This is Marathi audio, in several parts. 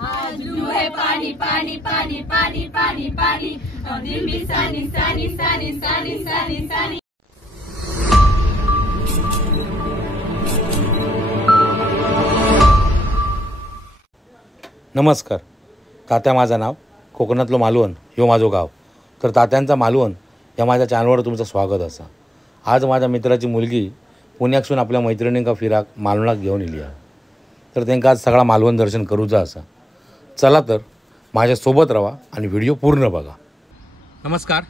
आज ब्लू है पानी पानी पानी पानी पानी पानी और दिल भी सानी सानी सानी सानी सानी सानी। नमस्कार तात्या, माझं नाव, कोकणातलं मालवण ह्यो माझं गाव. तर तात्यांचा मालवण या माझ्या चॅनलवर तुमचं स्वागत असा. आज माझ्या मित्राची मुलगी पुण्यासून आपल्या मैत्रिणींका फिराक मालवणात घेऊन येली आहे. तर त्यांना आज सगळा मालवण दर्शन करूचा असा. चला तर माझ्यासोबत राहा आणि व्हिडिओ पूर्ण बघा. नमस्कार.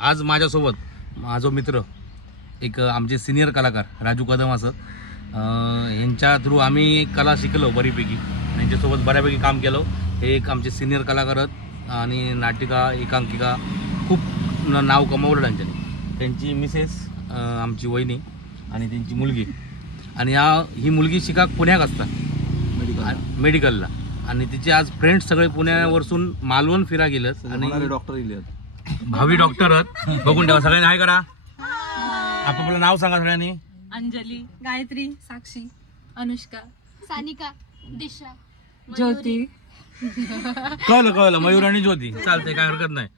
आज माझ्यासोबत माझा मित्र एक आमचे सिनियर कलाकार राजू कदम असं, यांच्या थ्रू आम्ही कला शिकलो बरीपैकी. यांच्यासोबत बऱ्यापैकी काम केलं. हे एक आमचे सिनियर कलाकार आहेत आणि नाटिका एकांकिका खूप नाव कमावलं त्यांच्याने. त्यांची मिसेस आमची वहिनी आणि त्यांची मुलगी, आणि ही मुलगी शिकाक पुण्यात असतात मेडिकलला, आणि तिचे आज फ्रेंड्स सगळे पुण्यावरसून मालवण फिरा गेलेत आणि डॉक्टर गेले, भावी डॉक्टर आहेत. बघून ठेवा सगळ्यांनी. हाय करा, आपापलं नाव सांगा सगळ्यांनी. अंजली, गायत्री, साक्षी, अनुष्का, सानिका, दिशा, ज्योती. कळलं मयूर आणि ज्योती. चालतंय, काय हरकत नाही.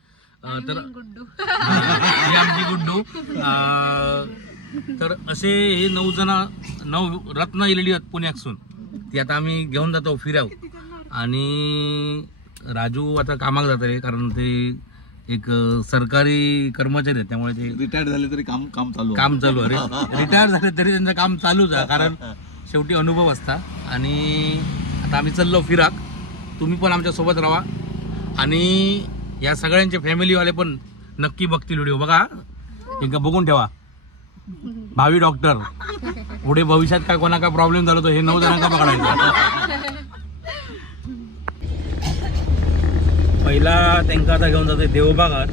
तर गुड्डू, ही आमची गुड्डू. तर असे हे 9 रत्न इलेली आहेत पुण्यासून. ती आता आम्ही घेऊन जातो फिराव. आणि राजू आता कामाक जातले, कारण ते एक सरकारी कर्मचारी आहेत, त्यामुळे ते रिटायर्ड झाले तरी काम चालू आहे. रिटायर झाले तरी त्यांचं काम चालूच आहे, कारण शेवटी अनुभव असता. आणि आता आम्ही चाललो फिराक. तुम्ही पण आमच्या सोबत राहा आणि या सगळ्यांचे फॅमिलीवाले पण नक्की बघतील व्हिडिओ. बघा, एकदा बघून ठेवा. भावी डॉक्टर, पुढे भविष्यात काय कोणा काय प्रॉब्लेम झाला तर हे 9 जणांना पकडायचं. पहिला त्यांना आता घेऊन जाते देवबागात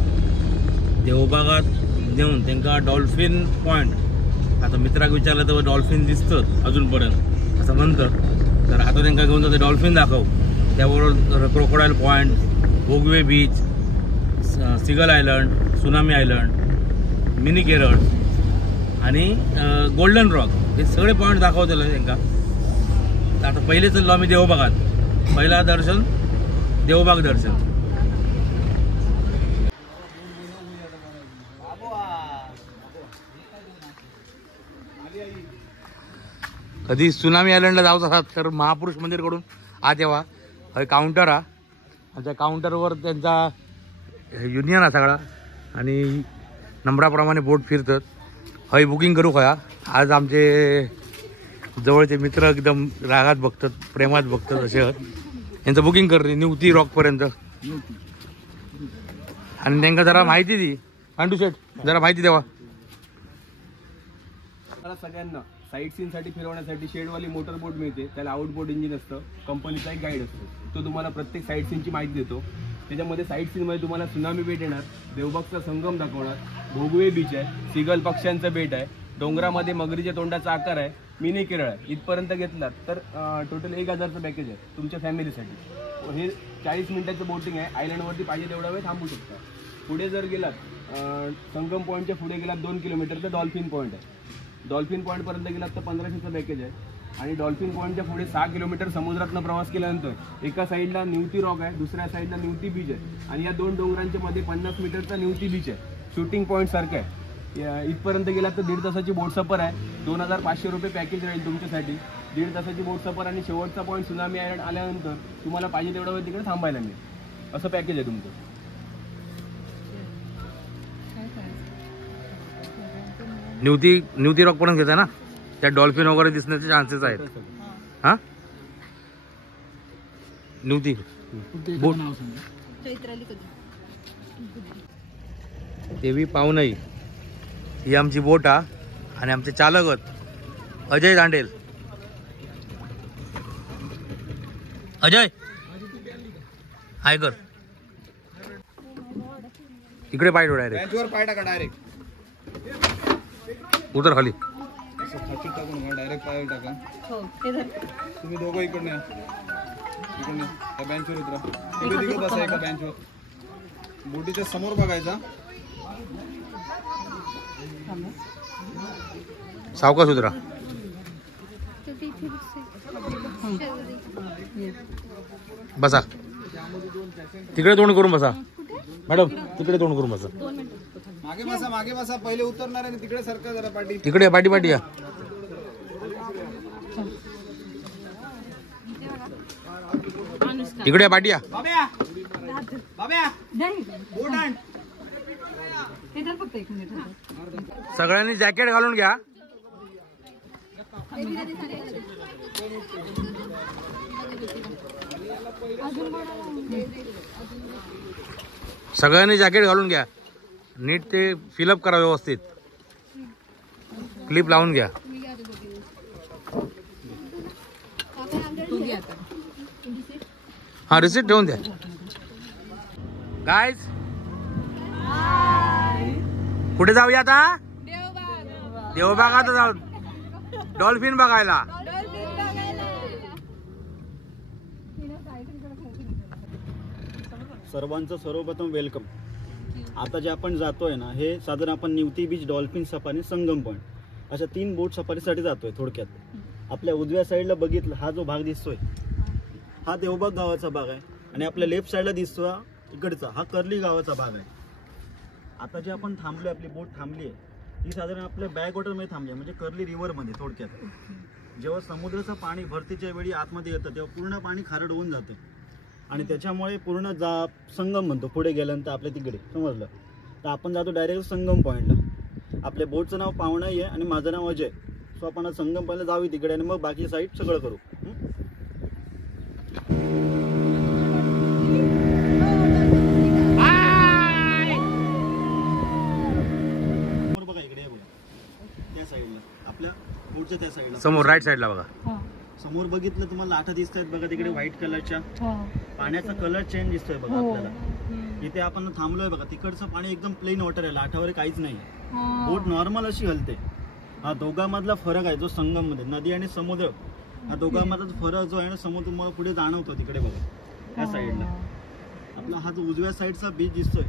नेऊन त्यांना डॉल्फिन पॉइंट. आता मित्राक विचारलं तर डॉल्फिन दिसतं अजूनपर्यंत असं म्हणतं. तर आता त्यांना घेऊन जाते डॉल्फिन दाखव, त्याबरोबर crocodile point, Bhogwe beach, seagull island, tsunami island, mini Kerala आणि गोल्डन रॉक, हे सगळे पॉईंट दाखवतील त्यांना. तर आता पहिले चाललो आम्ही देवबागात. पहिला दर्शन देवबाग दर्शन. कधी सुनामी आयलंडला जायचं असाल तर महापुरुष मंदिरकडून आत यावा. हय काउंटर हा, आणि त्या काउंटरवर त्यांचा युनियन हा सगळा, आणि नंबराप्रमाणे बोट फिरतात. हय बुकिंग करू खया. आज आमचे जवळचे मित्र एकदम रागात बघतात, प्रेमात बघतात असे यांचं बुकिंग कर रे निवती रॉकपर्यंत. आणि त्यांना जरा माहिती दी, पांडू शेठ जरा माहिती द्यावा. सगळ्यांना साईट सीन साठी फिरवण्यासाठी शेडवाली मोटर बोट मिळते. त्याला आउटबोर्ड इंजिन असतं, कंपनीचा एक गाईड असतो, तो तुम्हाला प्रत्येक साईट सीनची माहिती देतो. त्याच्यामध्ये साईट सीनमध्ये तुम्हाला सुनामी बेट येणार, देवबागचा संगम दाखवणार, भोगवे बीच आहे, सिगल पक्ष्यांचं बेट आहे, डोंगरामध्ये मगरीच्या तोंडाचा आकार आहे, मिनी केरळ आहे. इथपर्यंत घेतलात तर टोटल 1000चं पॅकेज आहे तुमच्या फॅमिलीसाठी. हे 40 मिनिटाचं बोटिंग आहे. आयलंडवरती पाहिजे तेवढा वेळ थांबू शकता. पुढे जर गेलात संगम पॉईंटच्या पुढे गेलात 2 किलोमीटरचं डॉल्फिन पॉईंट आहे. डॉल्फिन पॉईंटपर्यंत गेलात तर 1500चं पॅकेज आहे. आणि डॉल्फिन पॉईंटच्या पुढे 6 किलोमीटर समुद्रातनं प्रवास केल्यानंतर एका साईडला निवती रॉक आहे, दुसऱ्या साईडला निवती बीच आहे, आणि या 2 डोंगरांच्या मध्ये 50 मीटरचा निवती बीच आहे. शूटिंग पॉईंट सारखं आहे. इथपर्यंत गेलात तर 1.5 तासाची बोट सफर आहे. 2500 रुपये पॅकेज राहील तुमच्यासाठी. 1.5 तासाची बोट सफर, आणि शेवटचा पॉईंट सुनामी आयलंड आल्यानंतर तुम्हाला पाहिजे तेवढा वेळ तिकडे थांबायला मिळेल. असं पॅकेज आहे तुमचं. निवती रॉक पण घेताय ना, त्यात डॉल्फिन वगैरे दिसण्याचे चान्सेस आहेत. हा निवती बोट देवी पावनई ही आमची बोट हा. आणि आमचे चालक आहेत अजय दांडेल. अजय हाय कर, इकडे पाय ठेव, डायरेक्ट पाय टाका, डायरेक्ट उतर खाली. टाकून डायरेक्ट पाय टाका. तुम्ही दोघं इकडनं या, त्या बेंचवर उतरा. इकडे तिकडे बसा एका बेंचवर. बोटीच्या समोर बघायचा. सावकाश उतरा. बसा तिकडे तोंड करून बसा मॅडम, तिकडे तोंड करून बसा. मागे बसा. पहिले उतरणार आणि तिकडे सरका जरा पाठी. तिकडे पाठी या. तिकडे पाठी या. सगळ्यांनी जॅकेट घालून घ्या. सगळ्यांनी जॅकेट घालून घ्या. नीट ते फिलअप करा व्यवस्थित. क्लिप लावून घ्या. हा रिसिप्ट ठेवून द्या. गाईज कुठे जाऊया आता? देवबागात जाऊ. डॉल्फिन बघायला. सर्वांचं सर्वप्रथम वेलकम. आता जे आपण जातोय ना, हे साधारण आपण निवती बीच, डॉल्फिन सफारी, संगम पॉईंट अशा 3 बोट सफारीसाठी जातोय. थोडक्यात आपल्या उजव्या साईडला बघितलं हा जो भाग दिसतोय हा देवबाग गावाचा भाग आहे आणि आपल्या लेफ्ट साईडला दिसतोय इकडचा हा कर्ली गावाचा भाग आहे. आता जे आपण थांबलोय, आपली बोट थांबली आहे ही साधारण आपल्या बॅकवॉटरमध्ये थांबली आहे, म्हणजे कर्ली रिव्हरमध्ये. थोडक्यात जेव्हा समुद्राचं पाणी भरतीच्या वेळी आतमध्ये येतं तेव्हा पूर्ण पाणी खारट होऊन जातं आणि त्याच्यामुळे पूर्ण संगम म्हणतो पुढे गेल्यानंतर आपल्या तिकडे, समजलं. तर आपण जातो डायरेक्ट संगम पॉईंटला. आपल्या बोटचं नाव पावना आहे आणि माझं नाव अजय. सो आपण संगम पॉईंटला जाऊ तिकडे आणि मग बाकी साईड सगळं करू. बघा इकडे बघा, त्या साईडला आपल्या बोटच्या त्या साईडला समोर राईट साईडला बघा. समोर बघितलं तुम्हाला लाटा दिसत आहेत बघा तिकडे व्हाईट कलरच्या. पाण्याचा कलर चेंज दिसतोय बघा आपल्याला. इथे आपण थांबलोय बघा, तिकडचं पाणी एकदम प्लेन वॉटर आहे, लाटावर काहीच नाही. बोट नॉर्मल अशी हलते. हा दोघांमधला फरक आहे जो संगम मध्ये, नदी आणि समुद्र, हा दोघांमधला फरक जो आहे ना, समुद्र मग पुढे जाणवतो तिकडे बघा त्या साईडला. आपला हा जो उजव्या साईडचा बीच दिसतोय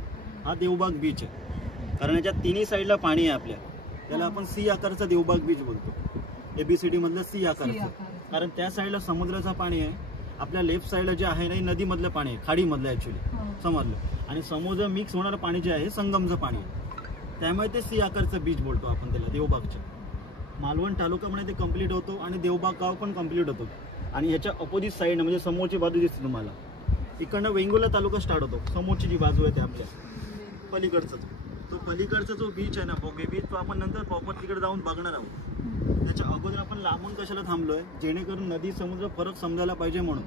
हा देवबाग बीच आहे, कारण याच्या तिन्ही साईडला पाणी आहे आपल्या. त्याला आपण सी आकारचा देवबाग बीच बोलतो, ABCD मधलं सी आकारचं. कारण त्या साईडला समुद्राचं पाणी आहे, आपल्या लेफ्ट साईडला जे आहे ना नदीमधलं पाणी आहे, खाडीमधलं ऍक्च्युली, समजलं. आणि समुद्र मिक्स होणारं पाणी जे आहे संगमचं पाणी आहे, त्यामुळे ते सी आकारचं बीच बोलतो आपण त्याला, देवबागचं. मालवण तालुक्यामध्ये ते कंप्लीट होतो आणि देवबाग गाव पण कंप्लीट होतो. आणि ह्याच्या अपोजिट साईड म्हणजे समोरची बाजू दिसते तुम्हाला, इकडनं वेंगुर्ला तालुका स्टार्ट होतो. समोरची जी बाजू आहे ते आपल्या पलीकडचं, तो पलीकडचा जो बीच आहे ना बोगे बीच, तो आपण नंतर प्रॉपर तिकडे जाऊन बघणार आहोत. त्याच्या अगोदर आपण लांबून कशाला थांबलोय, जेणेकरून नदी समुद्र फरक समजायला पाहिजे म्हणून.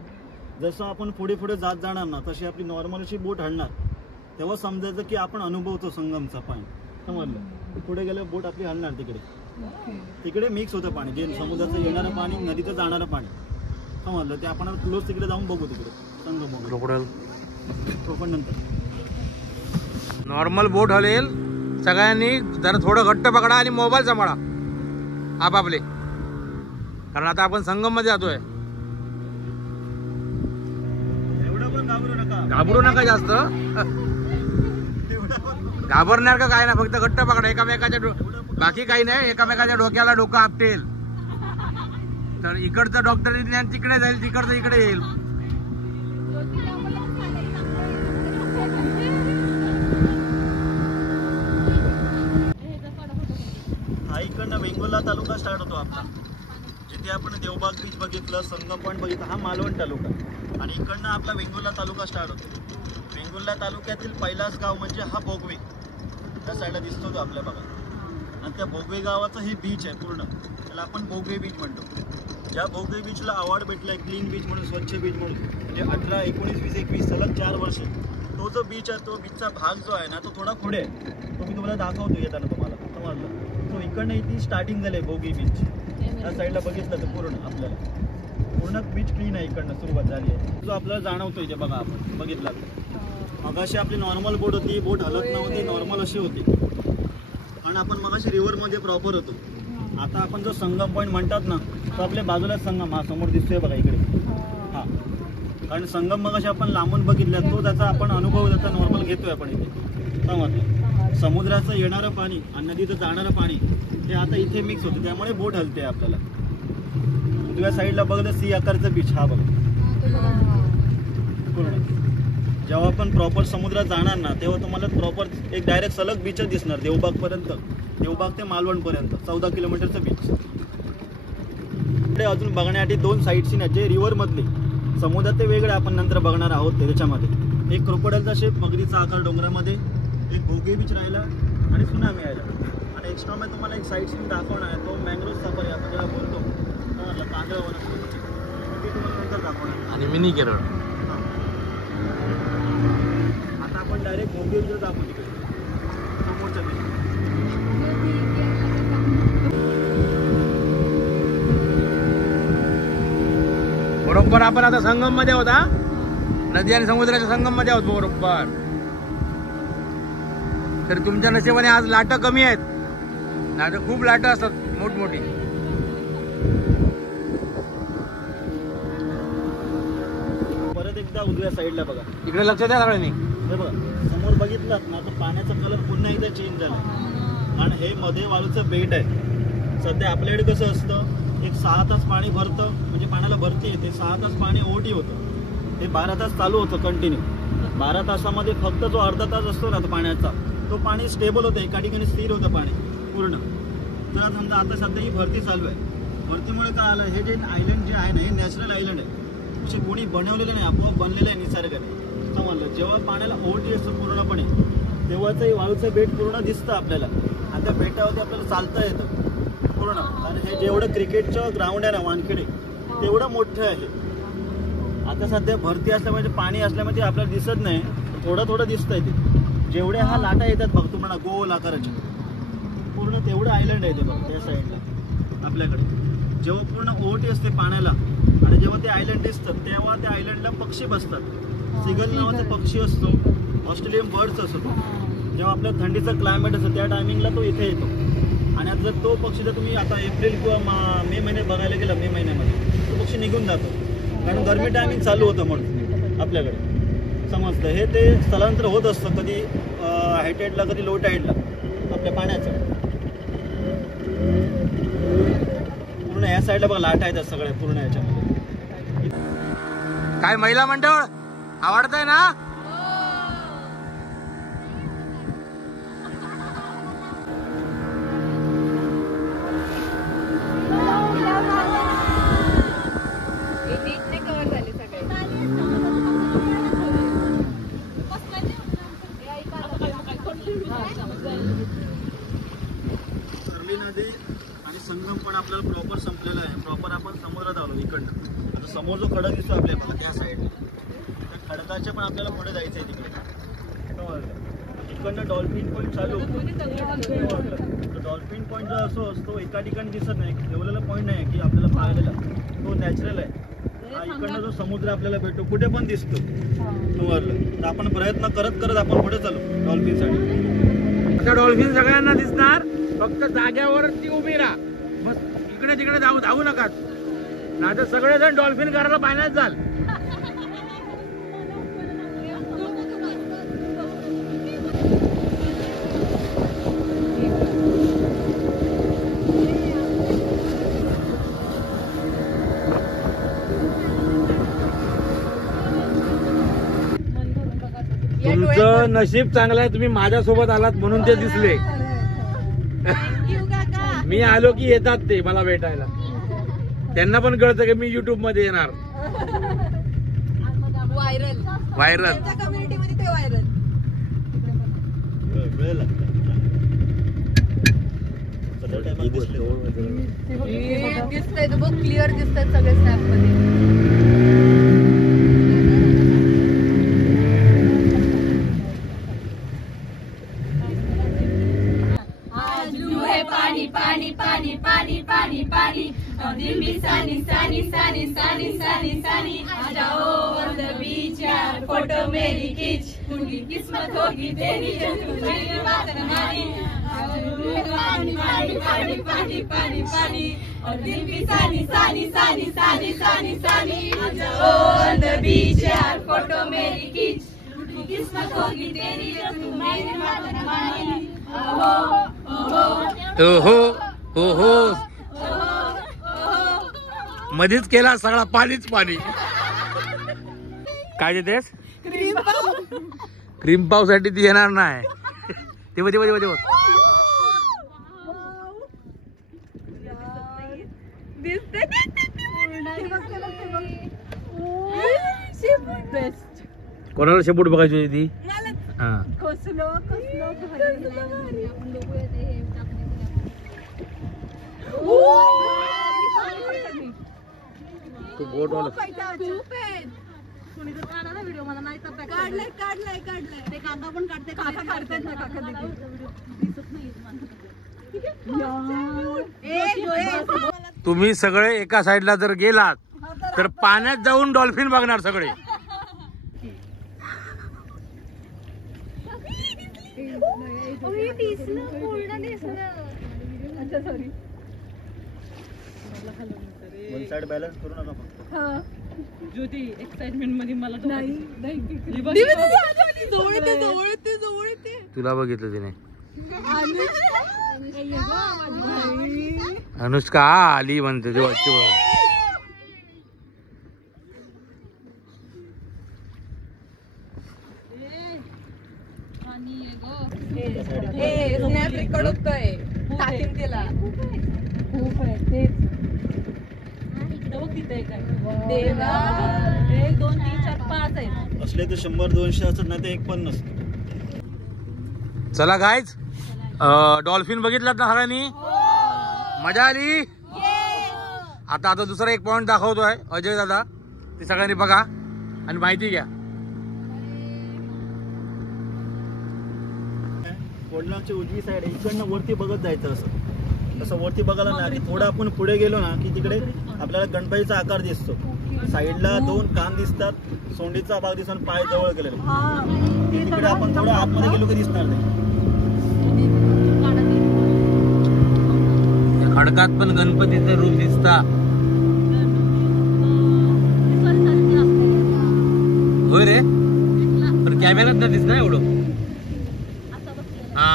जसं आपण पुढे पुढे जात जाणार ना तशी आपली नॉर्मल अशी बोट हलणार, तेव्हा समजायचं की आपण अनुभवतो संगमचा पाणी, समजलं. पुढे गेलं बोट आपली हलणार तिकडे मिक्स होतं पाणी, जे समुद्राचं येणारं पाणी, नदीचं जाणारं पाणी, समजलं. ते आपण क्लोज तिकडे जाऊन बघू तिकडे संगम तो पण नंतर. नॉर्मल बोट हलेल. सगळ्यांनी जरा थोडं घट्ट पकडा आणि मोबाईल सांभाळा आपापले, कारण आता आपण संगम मध्ये जातोय. एवढं पण घाबरू नका जास्त. घाबरणार का काय ना, फक्त घट्ट पकडा एकामेकाच्या, बाकी काही नाही. एकामेकाच्या डोक्याला डोकं आपटेल तर इकडचं डॉक्टर तिकडे जाईल, तिकडचं इकडे येईल. हा इकडनं वेंगुर्ला तालुका स्टार्ट होतो आपला, जिथे आपण देवबाग बीच बघितलं, संगम पॉईंट बघितलं, हा मालवण तालुका. आणि इकडनं आपला वेंगुर्ला तालुका स्टार्ट होतो. वेंगुर्ला तालुक्यातील पहिलाच गाव म्हणजे हा भोगवे, त्या साईडला दिसतो तो आपल्या बघा. आणि त्या भोगवे गावाचं हे बीच आहे पूर्ण, त्याला आपण भोगवे बीच म्हणतो. ज्या भोगवे बीचला अवॉर्ड भेटला आहे क्लीन बीच म्हणून, स्वच्छ बीच म्हणून, म्हणजे 18, 19, 20, 21 सलग 4 वर्ष. तो जो बीच आहे, तो बीचचा भाग जो आहे ना तो थोडा पुढे आहे, तो मी तुम्हाला दाखवतो येताना तुम्हाला, समजलं. तो इकडनं इथे स्टार्टिंग झाली आहे भोगी बीच. त्या साईडला बघितलं तर पूर्ण आपल्याला पूर्ण बीच क्लीन आहे, इकडनं सुरुवात झाली आहे. जो आपल्याला जाणवतो इथे बघा, आपण बघितला मगाशी आपली नॉर्मल बोट होती, बोट हलत नव्हती, नॉर्मल अशी होती. आणि आपण मगाशी रिव्हरमध्ये प्रॉपर होतो. आता आपण जो संगम पॉईंट म्हणतात ना, तो आपल्या बाजूलाच संगम हा समोर दिसतोय बघा इकडे. हा कारण संगम मगाशी आपण लांबून बघितला, तो त्याचा आपण अनुभव त्याचा नॉर्मल घेतोय आपण इथे, समजलं. समुद्राचं येणारं पाणी आणि नदीचं जाणारं पाणी हे आता इथे मिक्स होतं, त्यामुळे बोट हलते आपल्याला. उजव्या साईडला बघलं सी आकारचं बीच हा बघ पूर्ण. जेव्हा आपण प्रॉपर समुद्रात जाणार ना तेव्हा तुम्हाला प्रॉपर एक डायरेक्ट सलग बीचच दिसणार देवबाग पर्यंत. देवबाग ते मालवण पर्यंत 14 किलोमीटरचं बीच. अजून बघण्यासाठी 2 साईट सीन आहेत जे रिव्हर मधले. समुद्रात ते वेगळे आपण नंतर बघणार आहोत. त्याच्यामध्ये एक क्रोकोडाईलचा शेप, मगरीचा आकार डोंगरामध्ये, एक भोगे बीच राहिला आणि सुनामी राहिला. आणि एक्स्ट्रा मी तुम्हाला एक साईट सीन दाखवणार आहे. तो मँग्रोव सफारी आपण जेव्हा बोलतो कांदळ वनस्पती ते तुम्हाला नंतर दाखवणार. आणि मिनी केरळ. आता आपण डायरेक्ट भोगे बीच दाखवू तिकडे समोरच्या बीच. बरोबर आपण आता संगम मध्ये होता, नदी आणि समुद्राच्या संगम मध्ये आहोत बरोबर. तर तुमच्या नशिबाने आज लाटा कमी आहेत, नाहीतर खूप लाटा असतात मोठमोठी. परत एकदा उजव्या साईडला बघा, इकडे लक्ष द्या सगळ्यांनी. हे बघा समोर बघितलं ना तर पाण्याचा कलर पुन्हा एकदा चेंज झाला. कारण हे मध्ये वाळूचं बेट आहे. सध्या आपल्याकडे कसं असतं एक 6 तास पाणी भरतं म्हणजे पाण्याला भरती येते, 6 तास पाणी ओटी होतं. ते 12 तास चालू होतं कंटिन्यू. 12 तासामध्ये फक्त जो अर्धा तास असतो ना पाण्याचा तो पाणी स्टेबल होतं, एका ठिकाणी स्थिर होतं पाणी पूर्ण. तर समजा आता सध्या ही भरती चालू आहे. भरतीमुळे काय आलं, हे जे आयलंड जे आहे ना हे नॅचरल आयलंड आहे. असे कोणी बनवलेलं नाही, आपोआप बनलेलं आहे निसर्गाने. समजलं, जेव्हा पाण्याला ओटी असतं पूर्णपणे तेव्हाच हे वाळूचं बेट पूर्ण दिसतं आपल्याला. आणि त्या बेटावरती आपल्याला चालता येतं पूर्ण. आणि हे जेवढं क्रिकेटचं ग्राउंड आहे ना वानखेडे तेवढं मोठं आहे. आता सध्या भरती असल्यामुळे पाणी असल्यामुळे आपल्याला दिसत नाही, थोडं थोडं दिसतंय ते. जेवढ्या हा लाटा येतात बघ तुम्हाला गोल आकाराचे पूर्ण तेवढं आयलंड आहे ते बघ त्या साईडला आपल्याकडे. जेव्हा पूर्ण ओटी असते पाण्याला आणि जेव्हा ते आयलंड दिसतं तेव्हा त्या आयलंडला पक्षी बसतात. सिगल नावाचा पक्षी असतो, ऑस्ट्रेलियन बर्ड्स असतो. जेव्हा आपल्या थंडीचं क्लायमेट असतं त्या टायमिंगला तो इथे येतो. आणि आता जर तो पक्षी जर तुम्ही आता एप्रिल किंवा मे महिन्यात बघायला गेला, मे महिन्यामध्ये तो पक्षी निघून जातो. कारण गरमी टायमिंग चालू होतं म्हणून आपल्याकडे. समजतं, हे ते स्थलांतर होत असतं कधी हाय टाईडला कधी लो टाईडला आपल्या पाण्याचं. पूर्ण या साईडला बघा लाटा येतात सगळ्या पूर्ण याच्यामध्ये. काय महिला मंडळ आवडतंय ना? संगम पण आपल्याला प्रॉपर संपलेला आहे. प्रॉपर आपण समुद्रात आलो इकडनं. आता समोर जो खडक दिसतो आपल्याला बघा त्या साईडला, त्या खडकाच्या पण आपल्याला पुढे जायचं आहे तिकडे. इकडनं डॉल्फिन पॉईंट चालू होतो. डॉल्फिन पॉईंट जो असो असतो एका ठिकाणी दिसत नाही, ठेवलेला पॉईंट नाही की आपल्याला पाहिलेला, तो नॅचरल आहे. हा इकडनं जो समुद्र आपल्याला भेटतो कुठे पण दिसतो टूवरला. तर आपण प्रयत्न करत करत आपण पुढे चालू डॉल्फिनसाठी. डॉल्फिन सगळ्यांना दिसणार, फक्त जाग्यावरती उभी राहा. बस इकडे तिकडे धावू नकाच, नाहीतर सगळेजण डॉल्फिन करायला पाण्यात जाल. तुमचं नशीब चांगलं आहे, तुम्ही माझ्यासोबत आलात म्हणून ते दिसले. मी आलो की येतात ते मला भेटायला. त्यांना पण कळतं की मी युट्यूब मध्ये येणार. व्हायरल कम्युनिटीमध्ये ते व्हायरल. दिसतंय तो बघ, क्लिअर दिसतात सगळे स्नॅप मध्ये. पानी पानी पानी पानी पानी पानी दिल भी सानी सानी सानी सानी सानी सानी आ जाओ ऑन द बीच यार फोटो मेरी खींच पूरी किस्मत होगी तेरी मेरी बात हमारी पानी पानी पानी पानी पानी पानी और दिल भी सानी सानी सानी सानी सानी सानी आ जाओ ऑन द बीच यार फोटो मेरी खींच पूरी किस्मत होगी तेरी मेरी बात हमारी. ओहो ओहो ओहो ओहो मध्येच केला सगळा पाणीच पाणी. काय देतेस? क्रीम पाव साठी ती येणार नाही. तेव्हा तेव्हा तेव्हा तेव्हा कोणाला शेपूट बघायची होती ती? हा तू बोट वाला तुम्ही सगळे एका साईडला जर गेलात तर पाण्यात जाऊन डॉल्फिन बघणार सगळे. वन साइड बॅलन्स करू नका फक्त. ज्योती एक्साइटमेंट मध्ये मला तुला बघितलं तिने. अनुष्का आली म्हणते ते वाटते. असले तर 100-200 असत नाही ते एक पण नसत. चला गाईज डॉल्फिन बघितलात ना सगळ्यांनी? मजा आली? आता दुसरा एक पॉइंट दाखवतोय अजय दादा, ते सगळ्यांनी बघा आणि माहिती घ्या. कोल्हाची उजवी साईड इकडनं वरती बघत जायचं. असं वरती बघायला ना की थोडं आपण पुढे गेलो ना की तिकडे आपल्याला गणपतीचा आकार दिसतो. साईडला 2 कान दिसतात, सोंडीचा भाग दिसतो आणि पाय जवळ गेलेले. तिकडे आपण थोडं आतमध्ये गेलो की दिसणार नाही. खडकात पण गणपतीचं रूप दिसता. होय रे, पण कॅमेऱ्यात नाही दिसत एवढं. हा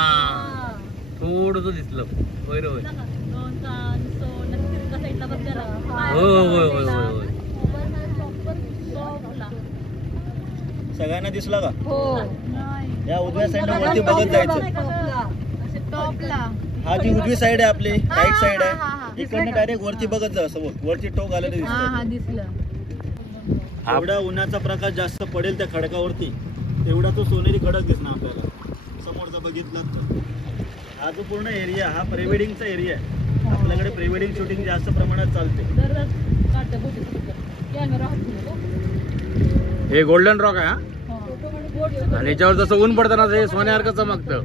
थोडस दिसलं. होय रे होय. सगळ्यांना दिसला का? या उजव्या साईडला वरती बघत जायचं. हा जी उजवी साईड आहे आपली, राईट साईड आहे. इकडनं डायरेक्ट वरती बघत जा. असं वरती टोक आलेलं दिसतं. एवढा उन्हाचा प्रकाश जास्त पडेल त्या खडकावरती तेवढा तो सोनेरी खडक दिसणार आपल्याला. समोरचा बघितला तर हा जो पूर्ण एरिया हा प्री वेडिंगचा एरिया आहे. आपल्याकडे प्री वेडिंग शूटिंग जास्त प्रमाणात चालते. हे गोल्डन रॉक आहे आणि याच्यावर जसं ऊन पडताना ते सोन्यासारखं चमकतं.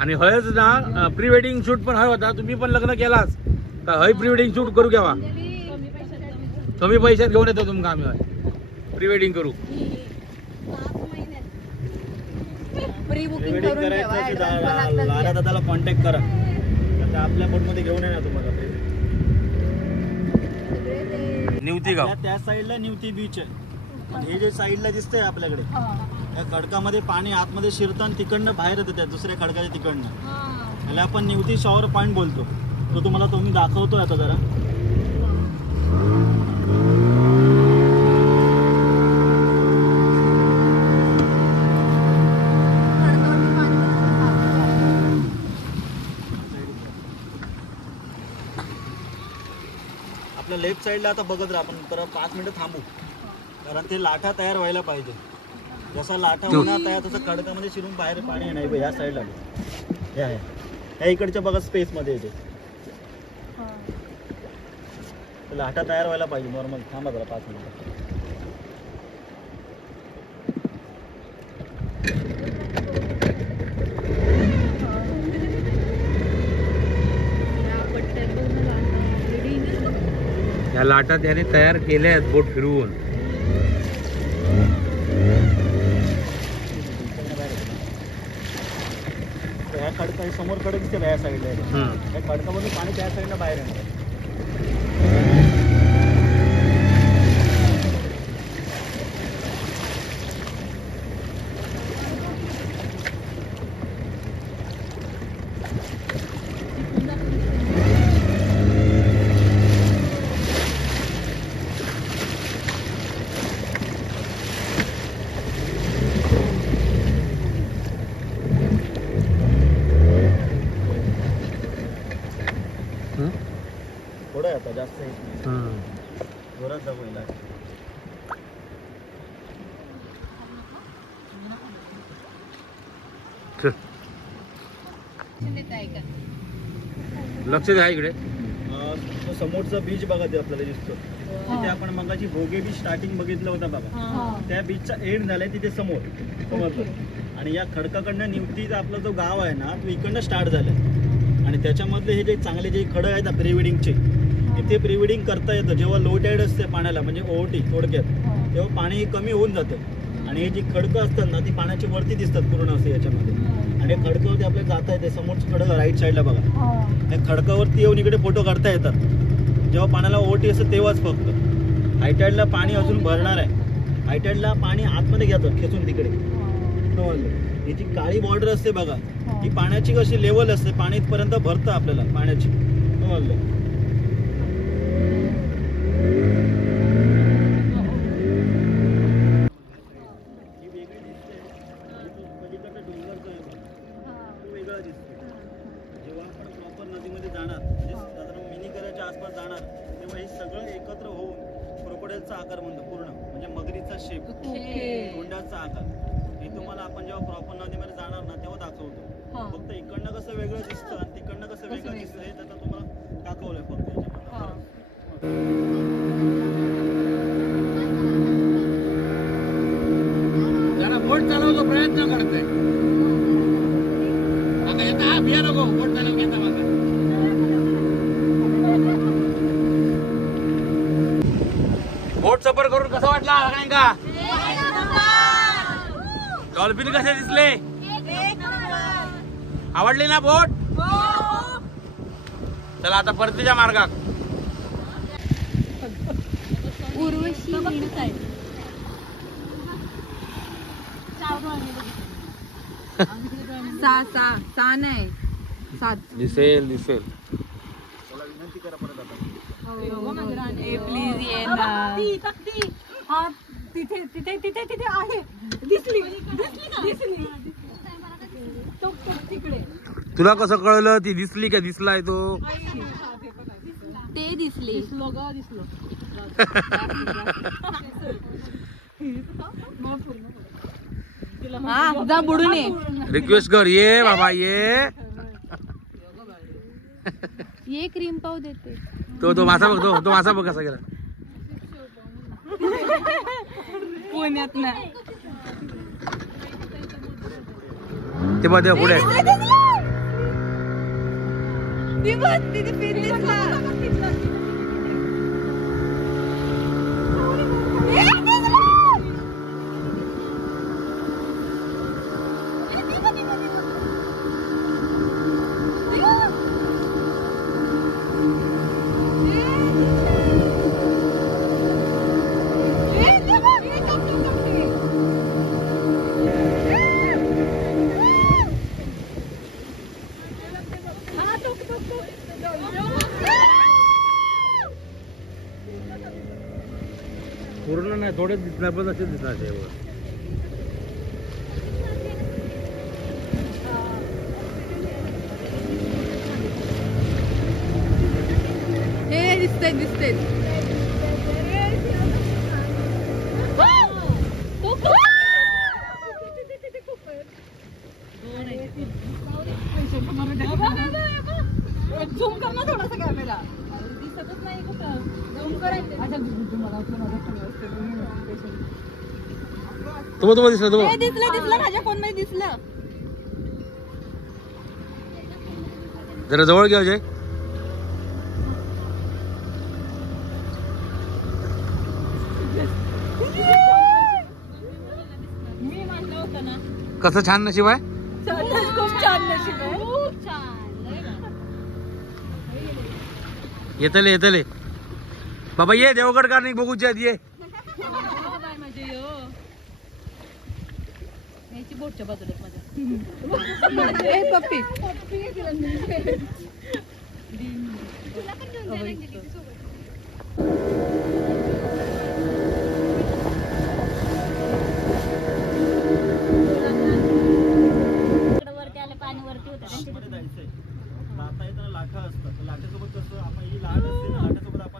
आणि हयच ना प्री वेडिंग शूट पण हय होता. तुम्ही पण लग्न केलाच का हय प्री वेडिंग शूट करू घ्यावा. कमी पैशात घेऊन येतो तुमका आम्ही प्री वेडिंग करू. प्री वेडिंग करायचं लारा दादाला कॉन्टॅक्ट करा. आता आपल्या बोटमध्ये घेऊन येणार तुम्हाला. निवती गाव त्या साईडला निवती बीच आहे. हे जे साईडला दिसतंय आपल्याकडे त्या खडकामध्ये पाणी आतमध्ये शिरतं आणि तिकडनं बाहेर येतं त्या दुसऱ्या खडकाच्या तिकडनं. त्याला आपण निवती शॉवर पॉईंट बोलतो. तो तुम्हाला तुम्ही दाखवतोय आता जरा. आपल्या लेफ्ट साईडला आता बघत राहा. आपण तर 5 मिनिटं थांबू कारण ते लाटा तयार व्हायला पाहिजे. जसा लाटा होणार तयार तसं खडकामध्ये शिरून बाहेर पाणी नाही. या साईडला ह्या इकडच्या बघा स्पेस मध्ये येते. लाटा तयार व्हायला पाहिजे. नॉर्मल थांबा जरा 5 मिनिटं. या लाटा त्याने तयार केल्या आहेत बोट फिरवून. ह्या खडका समोर खडक दिसते या साईडला. या खडकामधून पाणी त्या साईडला बाहेर येणार. जास्त येत नाही. जोरात दाखव लाट. लक्ष द्या इकडे. तो समोरचा बीच बघा ते आपल्याला दिसतो. तिथे आपण मगाची भोगे बीच स्टार्टिंग बघितलं होतं बघा. त्या बीचचा एंड झालाय तिथे समोर समजलं. आणि या खडकाकडनं निवतीचा आपला जो गाव आहे ना तो इकडनं स्टार्ट झालाय. आणि त्याच्यामधले हे जे चांगले जे खडं आहेत ना प्री वेडिंगचे, इथे प्री वेडिंग करता येतं. जेव्हा लो टाईड असते पाण्याला म्हणजे ओहोटी थोडक्यात, तेव्हा पाणी कमी होऊन जातं. आणि हे जी खडकं असतात ना ती पाण्याच्या वरती दिसतात पूर्ण असं याच्यामध्ये. आणि खडकावरती आपल्याला जाता येते. समोरचं खडक राईट साईडला बघा, त्या खडकावरती येऊन इकडे फोटो काढता येतात. जेव्हा पाण्याला ओहोटी असतं तेव्हाच फक्त. हायटाईडला पाणी अजून भरणार आहे. हायटाईडला पाणी आतमध्ये घेतात खेचून तिकडे. ही जी काळी बॉर्डर असते बघा, ही पाण्याची कशी लेवल असते, पाणी इथपर्यंत भरतं आपल्याला पाण्याची. समजलं. जेव्हा आपण प्रॉपर नदीमध्ये जाणार म्हणजे साधारण मिनीकराच्या आसपास जाणार तेव्हा हे सगळं एकत्र होऊन क्रोकोडाईलचा आकार म्हणतो पूर्ण, म्हणजे मगरीचा शेप, तोंडाचा आकार. हे तुम्हाला आपण जेव्हा प्रॉपर नदीमध्ये जाणार ना तेव्हा दाखवतो. फक्त इकडनं कसं वेगळं दिसतं आणि तिकडनं कसं वेगळं दिसतं हे त्याचं तुम्हाला दाखवलंय फक्त जरा बोट चालवतो प्रयत्न करतोय. आता येता हा बिया नको बोट चालव घेता माझा. बोट सफर करून कसा वाटला का? डॉल्फिन कसे दिसले? आवडली ना बोट? चला आता परतीच्या मार्गात. उर्वशी सा नाही 7 दिसेल दिसेल. विनंती करा परत आता. प्लीज ये ना. तिथे तिथे तिथे तिथे आहे. दिसली दिसली तो तिकडे. तुला कसं कळलं ती दिसली का दिसलाय तो? ते दिसली. दिसलो ग दिसलो. हा जा बुडून ये. रिक्वेस्ट कर ये बाबा ये. ये क्रीम पाव देते. तो मासा बघ, तो मासा बघ कसा गेला. पुण्यात ना ते बघ पुढे. पूर्ण नाही थोडे दिसणार पण असे दिसणार. हे दिसते दिसते. झूम कर ना थोडासा कॅमेरा. दिसतच नाही कुठं. झूम करायचं. अच्छा तुम्हाला तुम्हाला दिसलं तुम्हाला दिसलं माझ्या फोन मध्ये दिसलं. जरा जवळ घ्या जय. मी म्हणलं होतं ना. कसं छान नशीब आहे. खूप छान नशीब आहे. खूप छान. येतले येतले बाबा ये देवगड कारणी बघूच्या ये. बोटच्या बाजूला माझ्या पप्पी पाणी वरती होतं. जाता येताना लाटा असतात. लाटेसोबत कसं आपण ही लाट असते ना, लाटेसोबत आपण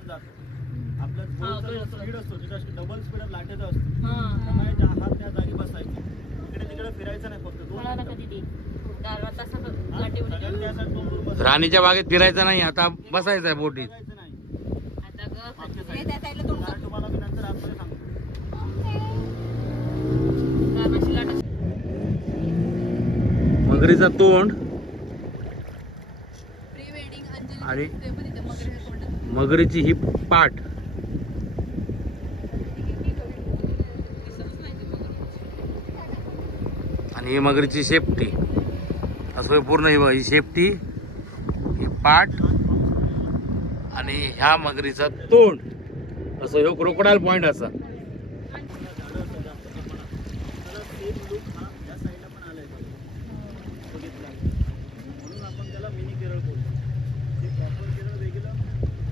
लाटेचं असतं. त्यामुळे जहाज त्या जागी बसायचं, इकडे तिकडे फिरायचं नाही, फक्त 2 सगळ्यात त्यासाठी 2 रूम असतात. राणीच्या बागेत फिरायचं नाही, आता बसायचं आहे बोटीत. फिरायचं नाही. गार्ड तुम्हाला मी नंतर आतमध्ये सांगतो. मगरीचा तोंड आणि मगरीची ही पाठ. आणि ही मगरीची शेपटी. असं पूर्ण ही शेपटी, ही पाठ आणि ह्या मगरीचा तोंड. असं ह्यो क्रोकोडाईल पॉइंट असा. म्हणून आपण त्याला मिनी केरळ बोलतो. ते प्रॉपर केरळ वेगळं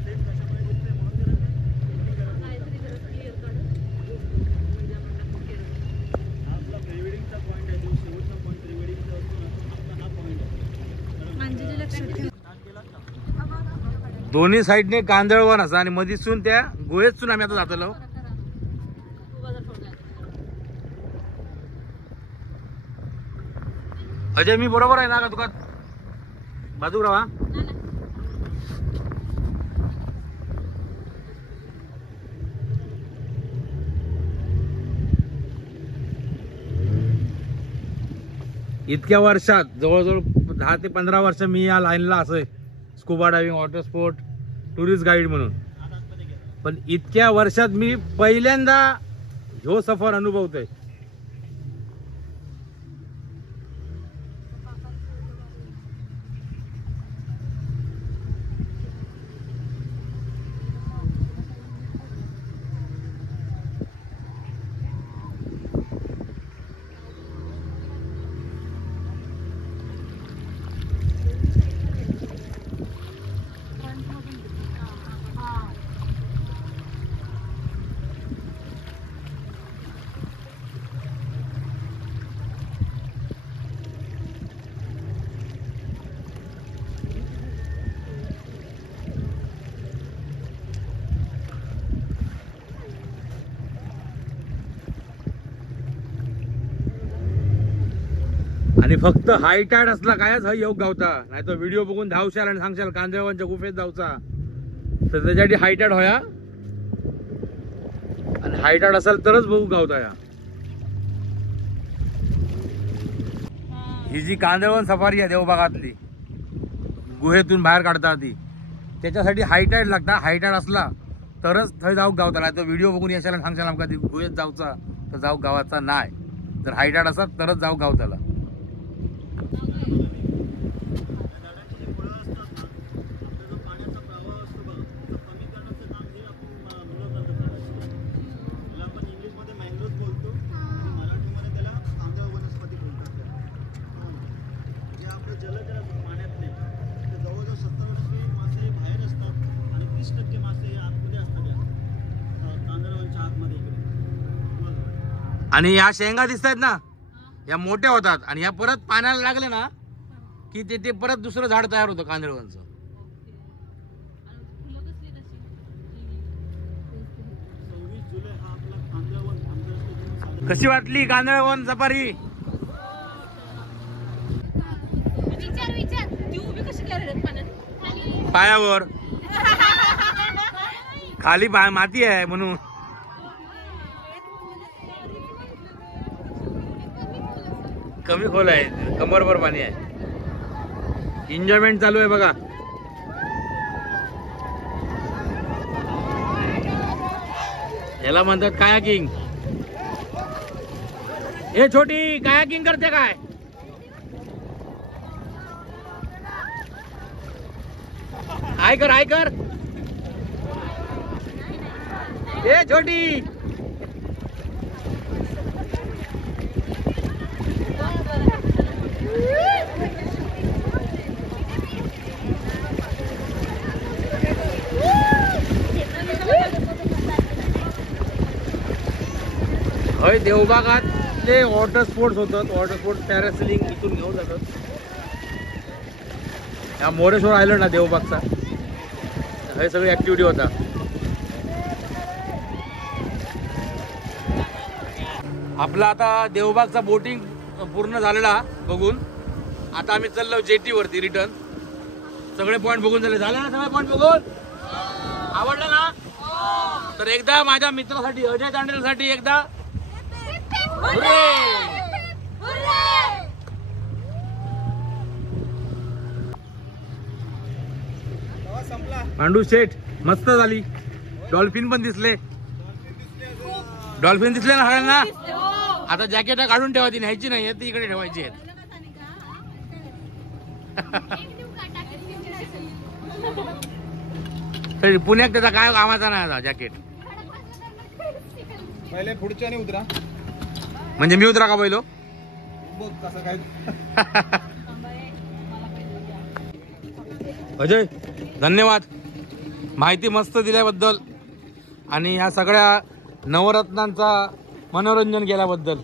सेम कशामुळे दिसते म्हणून त्याला मिनी केरळ बोलतात. हा आपला प्री वेडिंगचा पॉईंट आहे, जो शेवटचा पॉईंट प्री वेडिंगचा असतो ना, आपला हा पॉईंट आहे. स्टार्ट केला का? दोन्ही साईडने कांदळवन असा आणि मधीसून त्या गुहेतून आम्ही आता जातलो. अजय मी बरोबर आहे ना का? तुका बाजू राहा. इतक्या वर्षात जवळजवळ 10 ते 15 वर्ष मी या लाईनला असं scuba diving, water sport, tourist guide म्हणून. पण इतक्या वर्षात मी पहिल्यांदा ह्यो सफर अनुभवतोय. आणि फक्त हाय टाईड असला कायच हा योग गावता, नाही तर व्हिडिओ बघून धावशाल आणि सांगशाल कांदळवनच्या गुफेत जाऊचा. तर त्याच्यासाठी हाय टाईड होया आणि हाय टाईड असेल तरच बघू गावता. या ही जी कांदळवन सफारी आहे देवबागातली, गुहेतून बाहेर काढता ती, त्याच्यासाठी हाय टाईड लागता. हाय टाईड असला तरच थंय जाऊ गावता, नाही तर व्हिडिओ बघून यशाल आणि सांगशाल आमका ती गुहेत जाऊचा तर जाऊ गावाचा नाही. तर हाय टाईड असत तरच जाऊ गावताला. आणि या शेंगा दिसत आहेत ना, या मोठ्या होतात आणि या परत पाण्याला लागले ना की ते परत दुसरं झाड तयार होतं कांदळवनचं. कशी वाटली कांदळवन सफारी? पायावर खाली माती आहे म्हणून. कमी खोल आहे, कमरभर पाणी आहे. एन्जॉयमेंट चालू आहे बघा. याला म्हणतात कायाकिंग. हे छोटी कायाकिंग करते काय? आय कर हे छोटी. होय, देवबागातले वॉटर स्पोर्ट्स होतात. वॉटर स्पोर्ट्स पॅरासेलिंग इथून घेऊन जातात. या मोरेश्वर आयलंड ना देवबागचा, हे सगळी ऍक्टिव्हिटी होता. आपला आता देवबागचा बोटिंग पूर्ण झालेला बघून आता आम्ही चाललो जेटी वरती रिटर्न. सगळे पॉइंट बघून झाले ना सगळे पॉइंट बघून आवडलं ना? तर एकदा माझ्या मित्रासाठी अजय तांडेलसाठी एकदा पांडू शेठ मस्त झाली. डॉल्फिन पण दिसले. डॉल्फिन दिसले ना सगळ्यांना. आता जॅकेट काढून ठेवा, ती न्यायची नाही ती इकडे ठेवायची आहेत. पुण्यात त्याचा काय कामाचा नाही आता जॅकेट. पहिले पुढच्याने उतरा. म्हणजे मी उतरा का पहिलो? बघ कसं काय. अजय धन्यवाद माहिती मस्त दिल्याबद्दल आणि ह्या सगळ्या नवरत्नांचा मनोरंजन केल्याबद्दल.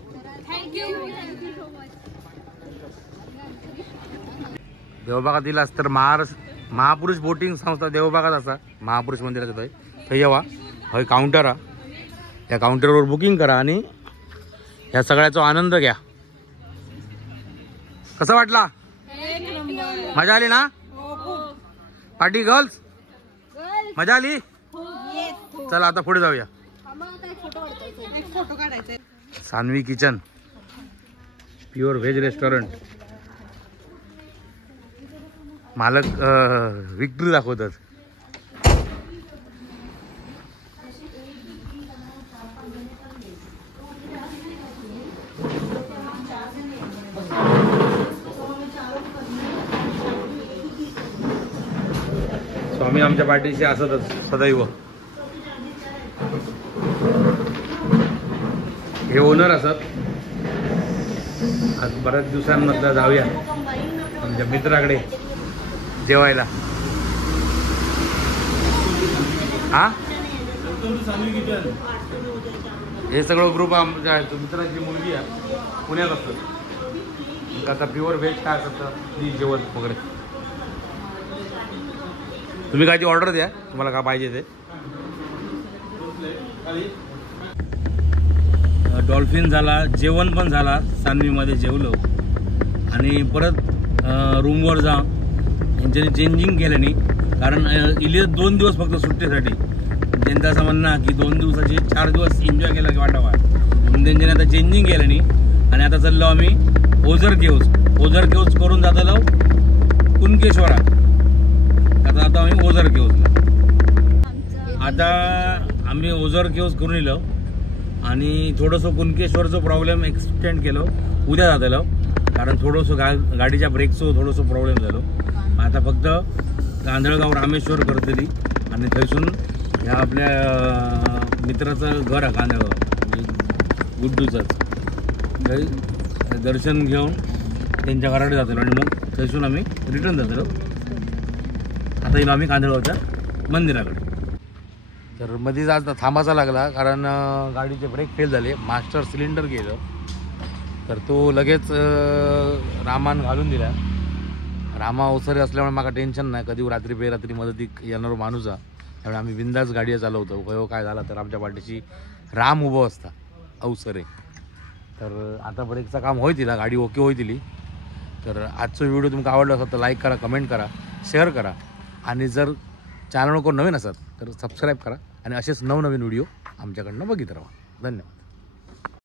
देवबागात दिलास तर महापुरुष बोटिंग संस्था देवबागात असा महापुरुष मंदिरात येतोय. थंय येवा. हय काउंटर हा. या काउंटरवर बुकिंग करा आणि या सगळ्याचा आनंद घ्या. कसं वाटला? मजा आली ना? पार्टी गर्ल्स मजा आली. चला आता पुढे जाऊया. Sanvi kitchen pure veg restaurant. मालक विक्ट्री दाखवतात. स्वामी आमच्या पाठीशी असतच सदैव. हे ओनर असत. आज बऱ्याच दिवसांमधला जाऊया आमच्या मित्राकडे जेवायला. हा हे सगळं ग्रुप आमच्या मित्राची मुलगी आहे पुण्यात असतं. आता प्युअर व्हेज काय असतं जेवण वगैरे. तुम्ही काय ती ऑर्डर द्या तुम्हाला काय पाहिजे ते. डॉल्फिन झाला, जेवण पण झाला. सान्वीमध्ये जेवलो आणि परत रूमवर जा. यांच्यानी चेंजिंग केलं नाही कारण इले 2 दिवस फक्त सुट्टीसाठी. त्यांचं असं म्हणणं की 2 दिवसाची 4 दिवस एन्जॉय केला की वाटावा म्हणून त्यांच्याने आता चेंजिंग केलं नाही. आणि आता चाललो आम्ही ओझर केव्ज करून जात आलो कुणकेश्वरा. आता आता आम्ही ओझर केव्जला. आता आम्ही ओझर केव्ज करून येलो आणि थोडंसं कुणकेश्वरचं प्रॉब्लेम एक्सटेंड केलं. उद्या जात आलो कारण थोडंसं गाडीच्या ब्रेकचं थोडंसं प्रॉब्लेम झालो. आता फक्त गांधळगाव रामेश्वर करतली आणि थंयसून ह्या आपल्या मित्राचं घर आहे गांधळगाव गुड्डूचंच. थंय दर्शन घेऊन त्यांच्या घराकडे जातो आणि मग थंयसून आम्ही रिटर्न जातो. आता येलो आम्ही गांधळगावच्या मंदिराकडे. तर मध्येच आज थांबायचा लागला कारण गाडीचे ब्रेक फेल झाले. मास्टर सिलेंडर गेलं तर तो लगेच रामान घालून दिला. रामा ओसरे असल्यामुळे मला टेन्शन नाही. कधी रात्री बेरात्री मदतीक येणारो माणूस आहे त्यामुळे आम्ही बिंदास गाडी चालवतो. कयो काय झाला तर आमच्या पाठीशी राम उभं असता अवसरे. तर आता ब्रेकचं काम होय तिला गाडी ओके होय दिली. तर आजचा व्हिडिओ तुमका आवडला असेल तर लाईक करा, कमेंट करा, शेअर करा आणि जर चॅनल कोण नवीन असत तर सबस्क्राईब करा आणि असेच नवनवीन व्हिडिओ आमच्याकडनं बघित राहा. धन्यवाद.